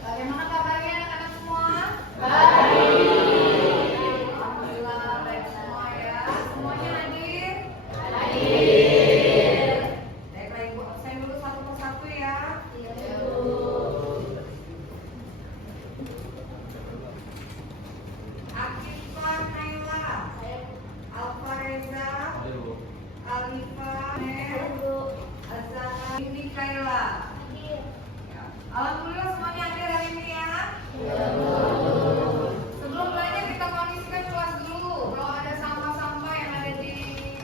Bagaimana kabarnya anak-anak semua? Alhamdulillah baik semua ya. Semuanya hadir? Baiklah Ibu, absen dulu satu persatu ya. Akifah Naila, Alfareza, Alifa, Azana, ini Kaila. Alhamdulillah semuanya hadir hari ini ya. Sebelum belajar kita kondisikan kelas dulu. Kalau ada sampah-sampah yang ada di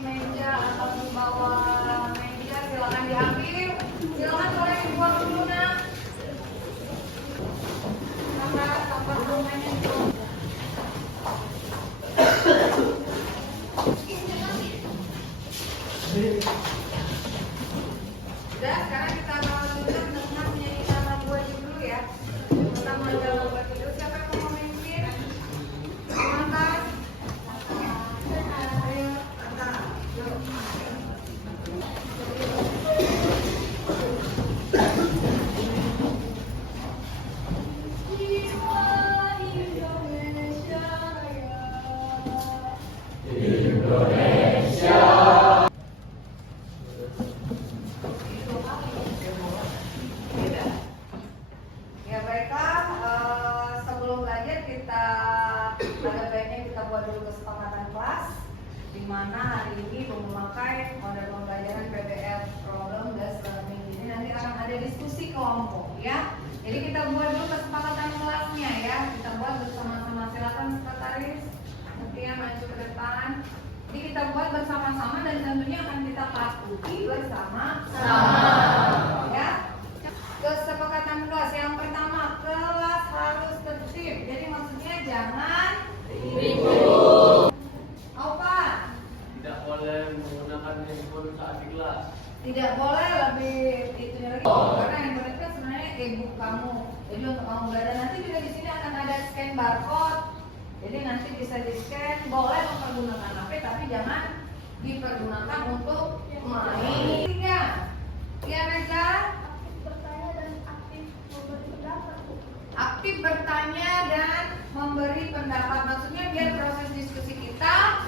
meja atau di bawah meja silakan diambil. Silakan boleh dibuang dulu nak. Sampah semuanya dibuang. Udah, sekarang kita akan lanjutkan dengan menyanyi nama buah dulu ya. Pertama adalah buah tidur. Siapa yang mau memimpin? Semangat. Ayo, Ata. Yuk. Jiwa Indonesia Raya. Indonesia. Ya baiklah, sebelum belajar kita ada baiknya kita buat dulu kesepakatan kelas, di mana hari ini memakai model pembelajaran PBL Problem Based Learning. Ini nanti akan ada diskusi kelompok ya. Jadi kita buat dulu kesepakatan kelasnya ya. Kita buat bersama-sama. Silakan sekretaris, Setia maju ke depan. Jadi kita buat bersama-sama dan tentunya akan kita patuhi bersama-sama. Ya. Kesepakatan kelas yang pertama, kelas harus tertib. Jadi maksudnya jangan ribut. Apa? Tidak boleh menggunakan handphone saat di kelas. Tidak boleh lebih itu lagi. Karena handphone itu sebenarnya e-book kamu. Jadi untuk kamu belajar nanti juga di sini akan ada scan barcode. Jadi nanti bisa di scan. Boleh mempergunakan HP tapi jangan dipergunakan untuk main. Tiga. Ya Reza. Aktif bertanya dan memberi pendapat. Maksudnya biar proses diskusi kita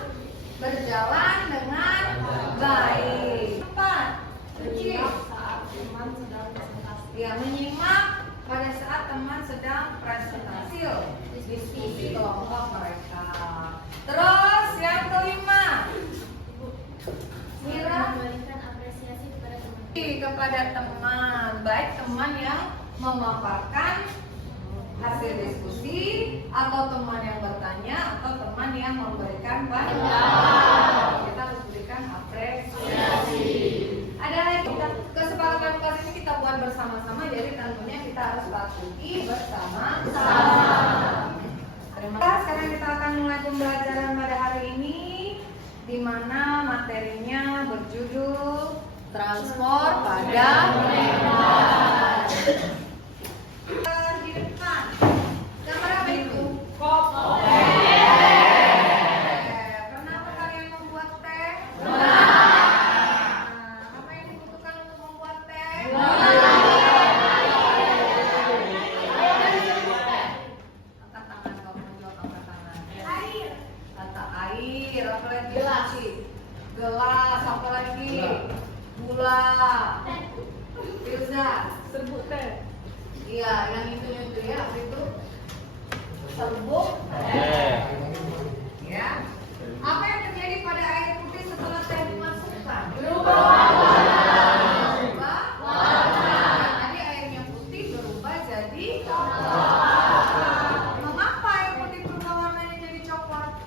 berjalan dengan baik. Empat. Saat teman sedang presentasi. Ya, menyimak pada saat teman sedang presentasi diskusi kelompok mereka. Terus yang kelima, Mira memberikan apresiasi kepada teman, baik teman yang memaparkan hasil diskusi atau teman yang bertanya atau teman yang memberikan pendapat. Kita harus berikan apresiasi. Ada lagi kesepakatan kelas ini kita buat bersama-sama, jadi tentunya kita harus patuhi bersama-sama. Terima kasih. Sekarang kita akan mulai pembelajaran pada hari ini, di mana materinya berjudul transport pada mental. Di depan gambar apa itu? Kopi. Kenapa kalian membuat teh? Apa yang dibutuhkan untuk membuat teh? Angkat tangan, kamu menjawab angkat tangan. Air. Kata air. Apa lagi? Gelas. Gelas. Apa lagi? Gula. Filza. Serbuk teh. Iya, yang itu ya, apa itu? Serbuk. Ya. Apa yang terjadi pada air putih setelah teh dimasukkan? Berubah warna. Tadi airnya putih berubah jadi coklat. Mengapa air putih berubah warnanya jadi coklat?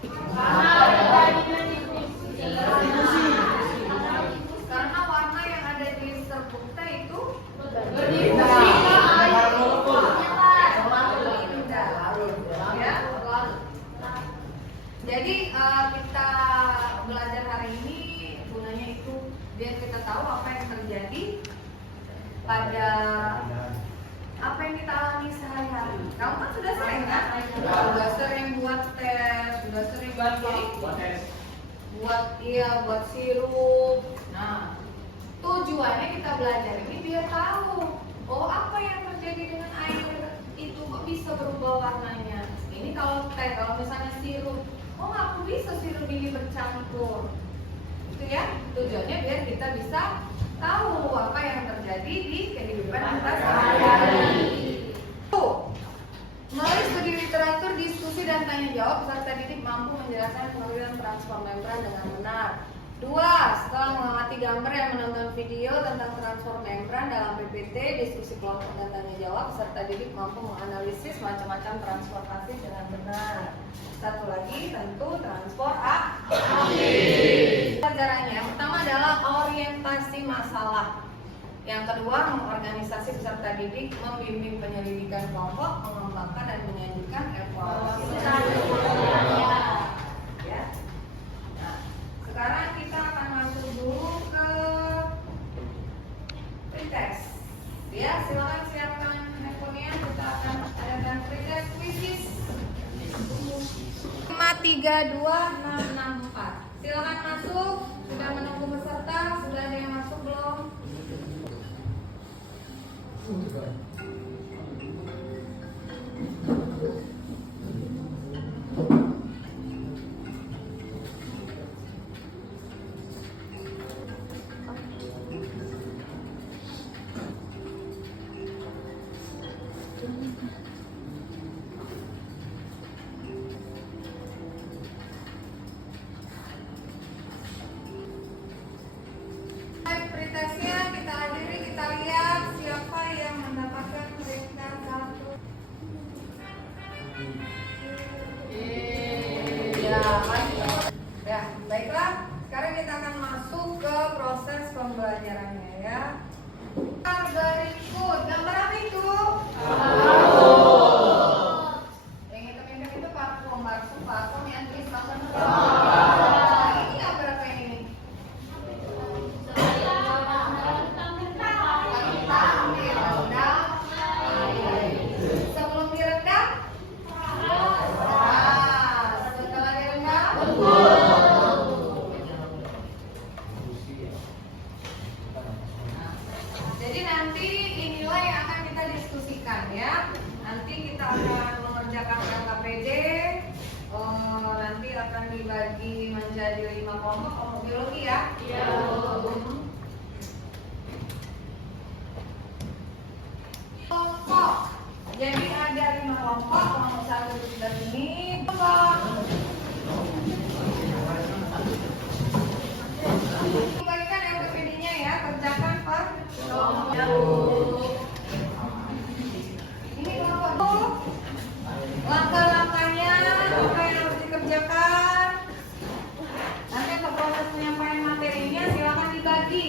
Karena warna yang ada di serbuk teh itu berbeda. Jadi kita belajar hari ini gunanya itu biar kita tahu apa yang terjadi pada apa yang kita alami sehari-hari. Kamu kan sudah sering kan? Sudah sering buat tes, sudah sering buat sirup. Nah, tujuannya kita belajar ini biar tahu. oh apa yang terjadi dengan air itu kok bisa berubah warnanya? Ini kalau misalnya sirup, oh aku bisa sirup ini bercampur. Itu ya, tujuannya biar kita bisa tahu apa yang terjadi di kehidupan kita sehari-hari. Melalui studi literatur, diskusi dan tanya jawab, peserta didik mampu menjelaskan pengertian transfer membran dengan benar. 2. Setelah mengamati gambar yang menonton video tentang transfer membran dalam PPT, diskusi kelompok dan tanya jawab, peserta didik mampu menganalisis macam-macam transportasi dengan benar. Satu lagi tentu transfer aktif. Pelajarannya yang pertama adalah orientasi masalah. Yang kedua, mengorganisasi peserta didik, membimbing penyelidikan kelompok, mengembangkan dan menyajikan evaluasi. Ya. Nah, sekarang kita akan masuk dulu ke pretest. Ya, silakan siapkan handphonenya. Kita akan adakan pretest quizzes. 5, 3, 2, 6, 6, 4. Silakan masuk. Sudah menunggu peserta. Sudah ada yang masuk belum? Pretestnya kita hadiri, kita lihat siapa yang mendapatkan peringkat 1. Ya, baik. Ya, baiklah. Sekarang kita akan masuk ke proses pembelajarannya ya. Berikut, gambar apa itu? Yang hitam-hitam itu parfum yang tulis gambar. Ini apa ini? Sebelum direndam? Setelah direndam? Jadi nanti inilah yang akan kita diskusikan ya. Nanti kita akan mengerjakan LKPD. Nanti akan dibagi menjadi 5 kelompok biologi ya. Iya. Kelompok. Jadi ada 5 kelompok. Kelompok 1 di sebelah sini. Bagikan LKPD-nya ya. Kerjakan per kelompok. Ini kelompok. Langkah-langkahnya apa yang harus dikerjakan. Nanti untuk proses penyampaian materinya silakan dibagi.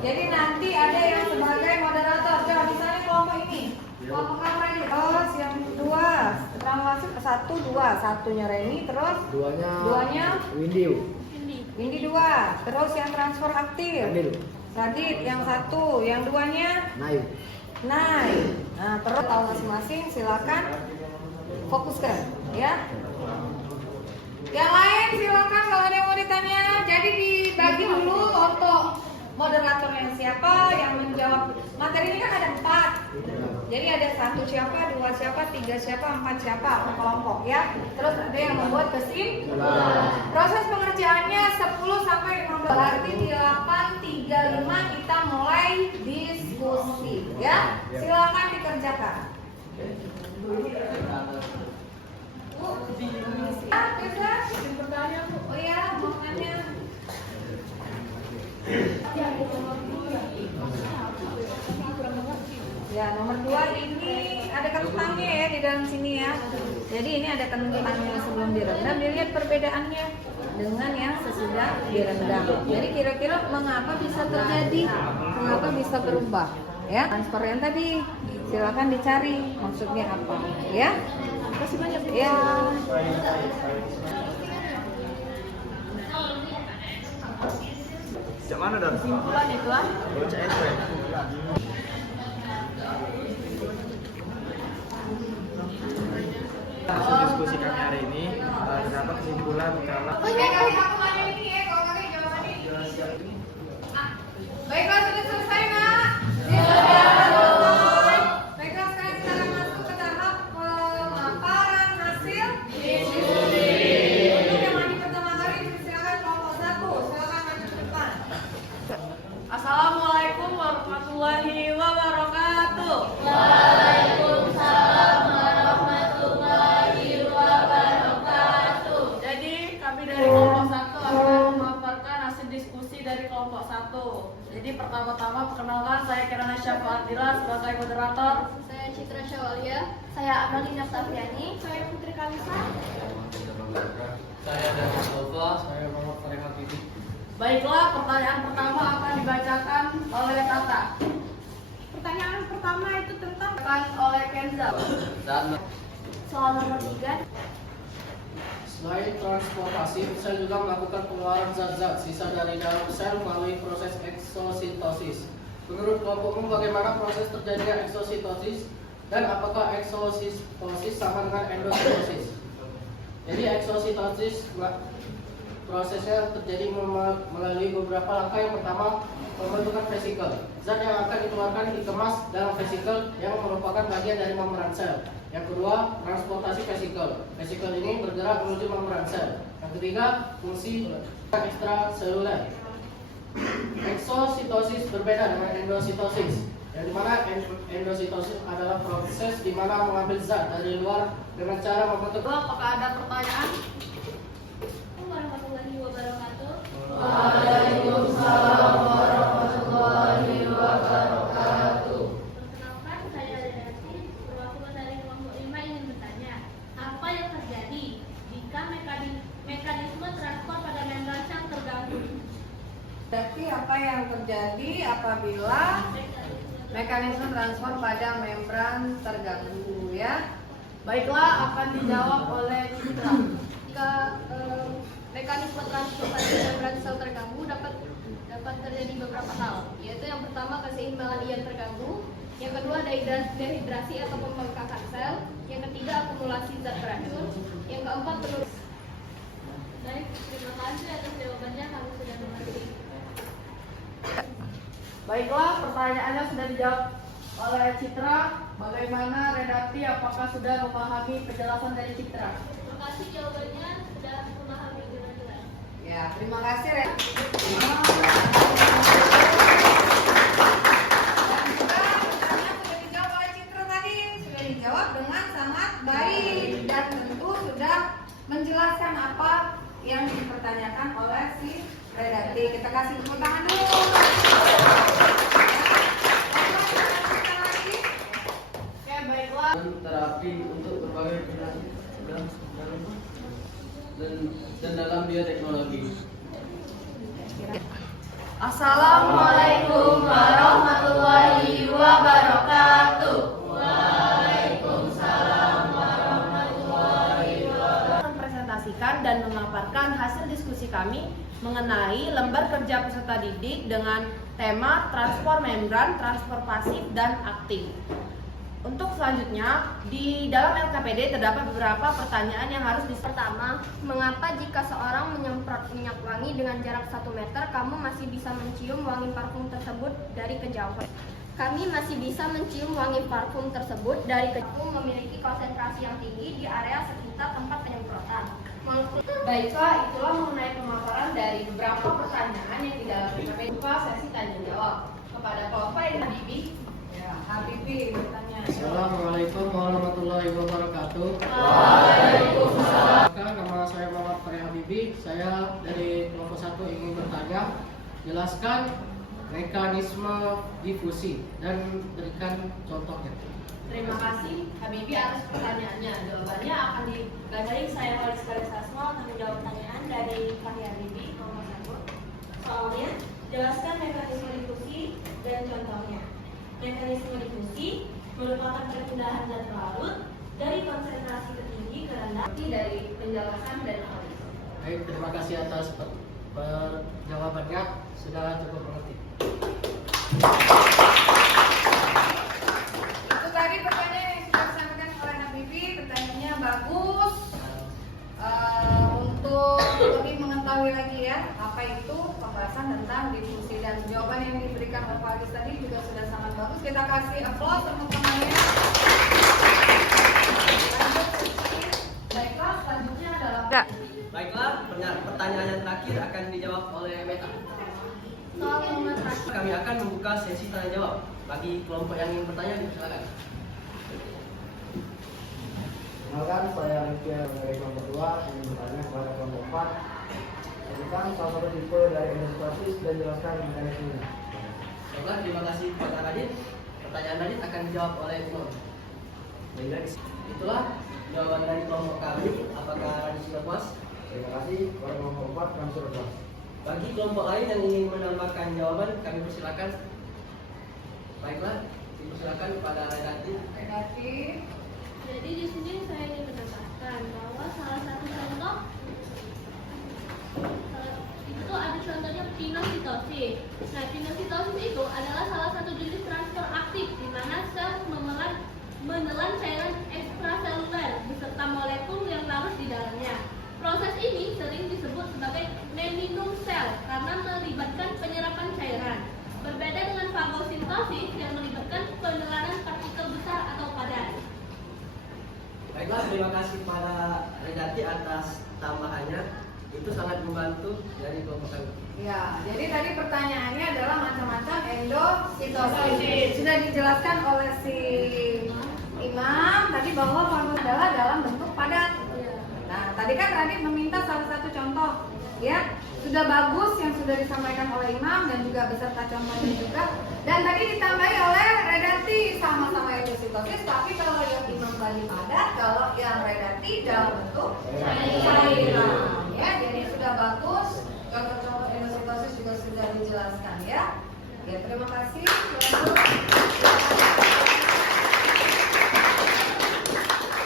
Jadi nanti ada yang sebagai moderator. Coba misalnya kelompok ini, kelompok kamu Reni. Oh, yang kedua, terang masuk 1, 2, satunya Reni, terus duanya Windy 2, terus yang transfer aktif Radit, yang 1, yang duanya Nay. Nah, terus tahu masing-masing silakan fokuskan ya. Yang lain silakan kalau ada yang mau ditanya. Jadi dibagi dulu untuk moderatornya siapa yang menjawab. Materi ini kan ada 4. Jadi ada 1 siapa, 2 siapa, 3 siapa, 4 siapa per kelompok ya. Terus ada yang membuat kesimpulan. Proses pengerjaannya 10 sampai 15. Berarti 8, 3, 5 kita mulai diskusi ya. Silakan dikerjakan. Oh ya, mau nanya. Ya, nomor 2 ini ada kentangnya ya di dalam sini ya. Jadi ini ada kentangnya sebelum direndam. Dilihat perbedaannya dengan yang sesudah direndam. Jadi kira-kira mengapa bisa terjadi, mengapa bisa berubah? Ya, transfer yang tadi silakan dicari maksudnya apa ya. Terima kasih banyak ya. Cak mana dan? Kesimpulan itu ah. Hasil diskusi kami hari ini terdapat kesimpulan kalau Kali aku nanya ini ya, kalau kali jawaban ini. Baiklah, sudah selesai nak. Waalaikumsalam warahmatullahi wabarakatuh. Jadi kami dari kelompok 1 akan memaparkan hasil diskusi dari kelompok 1. Jadi pertama-tama perkenalkan, saya Kirana Syafaatila sebagai moderator. Saya Citra Syawalia. Saya Amalina Safiani. Saya Putri Kalisa. Saya dari Nova, saya Muhammad Fareh Habibi. Baiklah, pertanyaan pertama akan dibacakan oleh Tata. Pertanyaan pertama itu tentang Oleh Kenza. Dan soal nomor 3. selain transportasi, sel juga melakukan pengeluaran zat-zat sisa dari dalam sel melalui proses eksositosis. Menurut kelompokmu, bagaimana proses terjadinya eksositosis dan apakah eksositosis sama dengan endositosis? Jadi eksositosis prosesnya terjadi melalui beberapa langkah. Yang pertama, pembentukan vesikel. Zat yang akan dikeluarkan dikemas dalam vesikel yang merupakan bagian dari membran sel. Yang kedua, transportasi vesikel. Vesikel ini bergerak menuju membran sel. Yang ketiga, fungsi ekstraseluler. Eksositosis berbeda dengan endositosis, yang dimana endositosis adalah proses di mana mengambil zat dari luar dengan cara membentuk. Apakah ada pertanyaan? Warahmatullahi wabarakatuh. Waalaikumsalam warahmatullahi wabarakatuh. Perkenalkan, saya Desi, perwakilan dari kelompok 5 ingin bertanya, apa yang terjadi jika mekanisme transport pada membran sel terganggu? Berarti apa yang terjadi apabila mekanisme transfer pada membran terganggu, ya? Baiklah, akan dijawab oleh Citra. Jika mekanisme transportasi membran sel terganggu dapat terjadi beberapa hal, yaitu yang pertama keseimbangan ion terganggu, yang kedua dehidrasi atau pembengkakan sel, yang ketiga akumulasi zat beracun, yang keempat penurunan. Baik, terima kasih atas jawabannya, kami sudah mengerti. Baiklah, pertanyaannya sudah dijawab oleh Citra. Bagaimana Redakti? Apakah sudah memahami penjelasan dari Citra? Terima kasih jawabannya, sudah memahami dengan jelas. Ya, terima kasih Red. Dan juga pertanyaan sudah dijawab oleh Citra tadi, sudah dijawab dengan sangat baik dan tentu sudah menjelaskan apa yang dipertanyakan oleh si Redakti. Kita kasih tepuk tangan dulu. Oke, baiklah. Terapi untuk berbagai penyakit dan dalam bioteknologi. Assalamualaikum warahmatullahi wabarakatuh. Presentasikan dan memaparkan hasil diskusi kami mengenai lembar kerja peserta didik dengan tema transport membran, transport pasif, dan aktif. Untuk selanjutnya, di dalam LKPD terdapat beberapa pertanyaan yang harus Pertama, mengapa jika seorang menyemprot minyak wangi dengan jarak 1 meter, kamu masih bisa mencium wangi parfum tersebut dari kejauhan? Kami masih bisa mencium wangi parfum tersebut dari kejauhan, memiliki konsentrasi yang tinggi di area sekitar tempat penyemprotan. Baiklah, itulah mengenai pemaparan dari beberapa pertanyaan yang di dalam LKPD. Sesi tanya jawab kepada kelompok Habibi. Ya, Habibi bertanya. Assalamualaikum warahmatullahi wabarakatuh. Waalaikumsalam. Nama saya Muhammad Fareh Habibi. Saya dari kelompok 1 ingin bertanya, jelaskan mekanisme difusi dan berikan contohnya. Terima kasih Habibi atas pertanyaannya. Jawabannya akan dibagi saya oleh Sekali Sasmo akan menjawab pertanyaan dari Fahri Habibi nomor 1. Soalnya, jelaskan mekanisme difusi dan contohnya. Mekanisme difusi merupakan perpindahan zat larut dari konsentrasi tertinggi ke rendah dari penjelasan dan analisis. Baik, terima kasih atas jawabannya. Sudah cukup mengerti. Itu tadi pertanyaan yang sudah disampaikan oleh Habibi. Pertanyaannya bagus. Untuk lebih mengetahui lagi ya apa itu pembahasan tentang difusi, dan jawaban yang diberikan oleh Pak Agus tadi juga sudah sangat bagus. Kita kasih aplaus teman-temannya. Lanjut sesi. Baiklah, selanjutnya adalah Baiklah, pertanyaan yang terakhir akan dijawab oleh Meta. Soal nomor terakhir. Kami akan membuka sesi tanya jawab. Bagi kelompok yang ingin bertanya, silakan. Kenalkan, saya Rifki dari kelompok 2 ingin bertanya kepada kelompok 4. Sebutkan salah satu tipe dari endositosis dan jelaskan mekanismenya. Baiklah, terima kasih kepada Radit. Pertanyaan Radit akan dijawab oleh Imam. Baiklah, itulah jawaban dari kelompok kami. Apakah Radit sudah puas? Terima kasih kepada kelompok 4 kami sudah puas. Bagi kelompok lain yang ingin menambahkan jawaban, kami persilakan. Baiklah, dipersilakan kepada Radit. Redati. Jadi di sini saya ingin menambahkan bahwa salah satu contoh itu ada contohnya pinositosis. Nah, pinositosis itu adalah salah satu jenis transfer aktif di mana sel menelan cairan ekstraseluler beserta molekul yang larut di dalamnya. Proses ini sering disebut sebagai neminum sel karena melibatkan penyerapan cairan. Berbeda dengan fagosintosis yang melibatkan penelanan partikel besar atau padat. Baiklah, terima kasih kepada Redati atas tambahannya. Itu sangat membantu dari kelompok kami. Ya, jadi tadi pertanyaannya adalah macam-macam endositosis. Sudah dijelaskan oleh si Imam tadi bahwa fago adalah dalam bentuk padat. Nah, tadi kan Radit meminta salah satu contoh, ya. Sudah bagus yang sudah disampaikan oleh Imam dan juga beserta contohnya juga. Dan tadi ditambahi oleh Redati sama-sama endositosis, tapi kalau yang Imam tadi padat, kalau yang Redati dalam bentuk cairan. Ya, jadi sudah bagus. Contoh-contoh endositosis juga sudah dijelaskan, ya. Ya, terima kasih.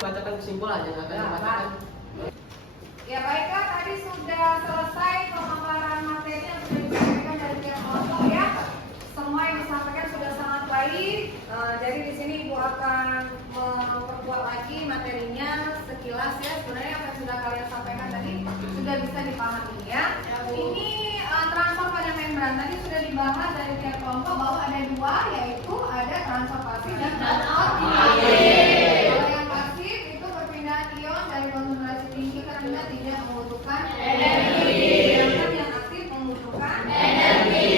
Bacakan kesimpulan yang akan Ya, dibacakan. Ya, baiklah, tadi sudah selesai pemaparan materi yang sudah disampaikan dari pihak kelompok, ya. Semua yang disampaikan sudah sangat baik. Jadi di sini Ibu akan memperkuat lagi materinya sekilas, ya. Sebenarnya apa yang sudah kalian sampaikan tadi sudah bisa dipahami, ya. Ini transfer pada membran tadi sudah dibahas dari pihak kelompok bahwa ada dua, yaitu ada transfer pasif dan transfer aktif. Kalau yang pasif itu perpindahan ion dari konsentrasi tinggi ke rendah tidak membutuhkan energi. Sedangkan yang aktif membutuhkan energi.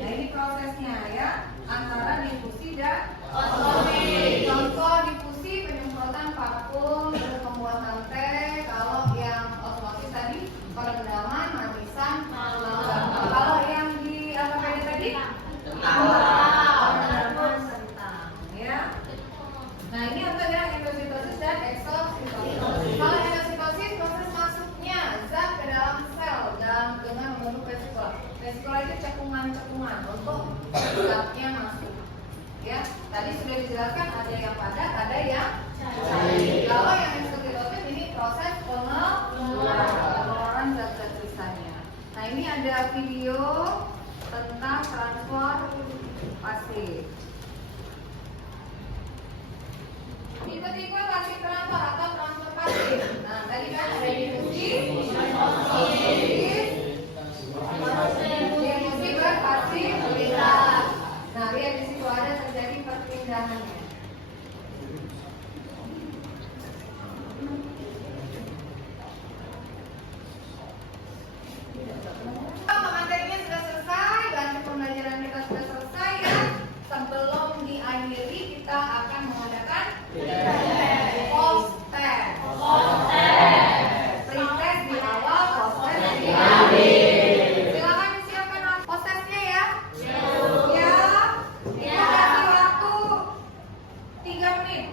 Nah, ini prosesnya, ya, antara difusi dan osmosis. Contoh difusi penyemprotan vakum untuk pembuatan teh. Kalau yang osmosis tadi perendaman, manisan, kalau yang di apa tadi? Perendaman kentang, ya. Nah, ini untuk yang endositosis dan exositosis. Kalau endositosis proses masuknya zat ke dalam sel dan dengan membentuk vesicula. Vesicula itu cekungan-cekungan untuk zatnya masuk. Ya, tadi sudah dijelaskan ada yang padat, ada yang cair. Kalau yang exositosis ini proses pengeluaran zat-zat sisanya. Nah, ini ada video tentang transfer pasif. Tipe-tipe pasif transfer atau transfer pasif. Nah, tadi kan ada difusi, difusi berpasif. Nah, lihat di situ ada terjadi perpindahannya. Materinya sudah selesai, lanjut pembelajaran kita sudah selesai, ya. Sebelum diakhiri kita akan mengadakan post test. Pre-test di awal, post test di akhir. Silakan disiapkan post testnya, ya. Ya. Kita kasih waktu 3 menit.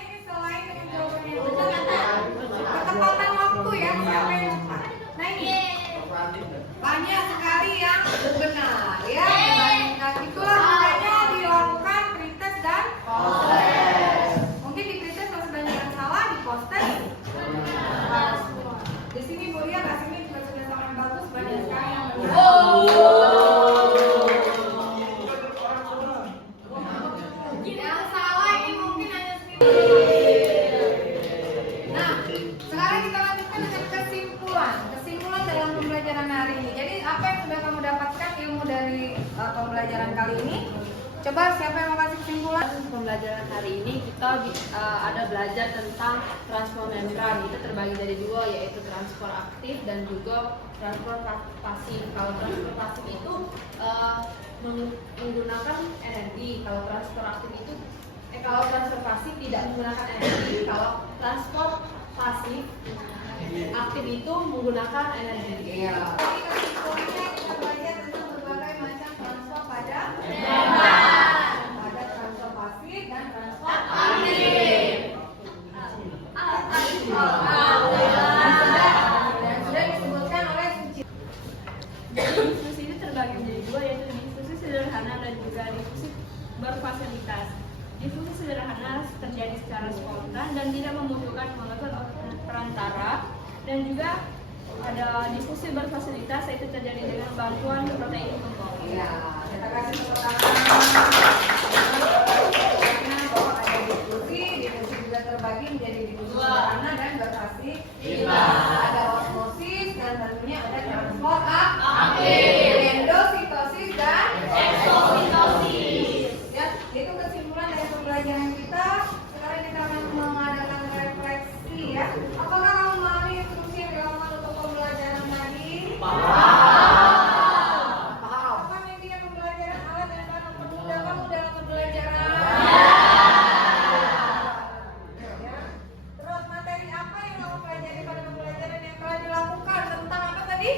Ini selain dengan jawaban yang benar, ketepatan waktu, ya, siapa yang lupa. Nah, ini banyak sekali yang benar, ya. Nah, itulah makanya dilakukan pretest dan post-test. Mungkin di pretest masih banyak yang salah, di post-test di sini Bu Ria kasih ini juga sudah sangat bagus, banyak sekali yang benar. Yang salah ini mungkin hanya sedikit. Nah, dengan kesimpulan dalam pembelajaran hari ini. Jadi apa yang sudah kamu dapatkan ilmu dari pembelajaran kali ini? Coba siapa yang mau kasih kesimpulan? Pembelajaran hari ini kita ada belajar tentang transport membran. Itu terbagi dari dua, yaitu transport aktif dan juga transport pasif. Kalau transport pasif itu menggunakan energi. Kalau transport aktif itu kalau transport pasif tidak menggunakan energi. Kalau transport pasif aktif itu menggunakan energi. Iya. Jadi kesimpulannya kita belajar tentang berbagai macam transport pada transport pasif dan transport aktif. Dan sudah disebutkan oleh Suci. Jadi diskusi itu terbagi menjadi dua, yaitu diskusi sederhana dan juga diskusi berfasilitas. Diskusi sederhana terjadi secara spontan dan tidak membutuhkan pengatur perantara, dan juga ada diskusi berfasilitas, yaitu terjadi dengan bantuan protein kelompok. Iya, kita kasih tepuk tangan. Bahwa ada diskusi juga terbagi menjadi diskusi sederhana dan berfasilitas. Ada osmosis dan tentunya ada transport aktif, endositosis dan eksositosis. Ya, itu kesimpulan dari pembelajaran kita. Sekarang kita akan mengadakan refleksi ya. Apakah kamu memahami instruksi yang dilakukan untuk pembelajaran tadi? Apa intinya pembelajaran alat dan bahan mempermudah kamu dalam pembelajaran? Ya. Terus materi apa yang kamu pelajari pada pembelajaran yang telah dilakukan tentang apa tadi?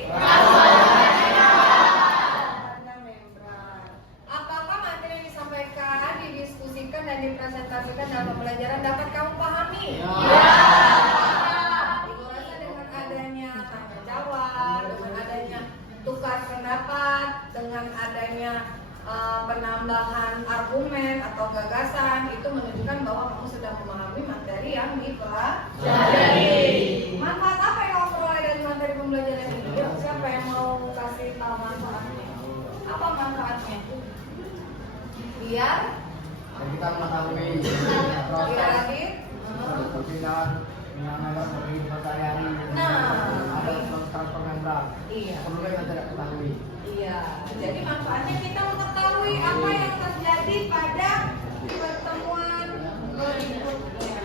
Tanda membran. Apakah materi yang disampaikan, didiskusikan dan dipresentasikan dalam pembelajaran dapat kamu pahami? Ibu rasa dengan adanya tanya jawab, dengan adanya tukar pendapat, dengan adanya penambahan argumen atau gagasan, itu menunjukkan bahwa kamu sudah memahami materi yang dipelajari. Manfaat apa yang kamu peroleh dari materi pembelajaran ini? Siapa yang mau kasih tahu manfaatnya? Apa manfaatnya? Biar kita mengetahui lagi. perpindahan mengenai kehidupan sehari-hari. Nah, Ada transport membran. Iya. Sebelumnya kita tidak ketahui. Iya, jadi manfaatnya kita mengetahui apa yang terjadi pada pertemuan berikutnya.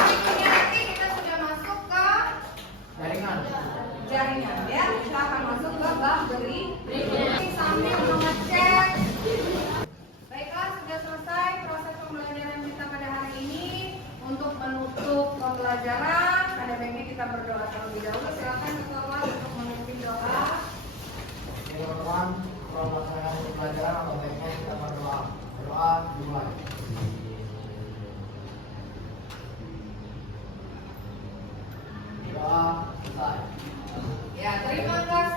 Berikutnya nanti kita sudah masuk ke Jaringan. jaringan ya. Kita akan masuk ke bab berikutnya sambil mengecek. Baiklah, sudah selesai proses pembelajaran kita pada hari ini. Untuk menutup pembelajaran, ada baiknya kita berdoa terlebih dahulu. Silakan ketua kelas untuk memimpin doa. Teman-teman, kalau melaksanakan pelajaran atau baiknya kita berdoa. Berdoa dimulai. Doa selesai. Ya, terima kasih.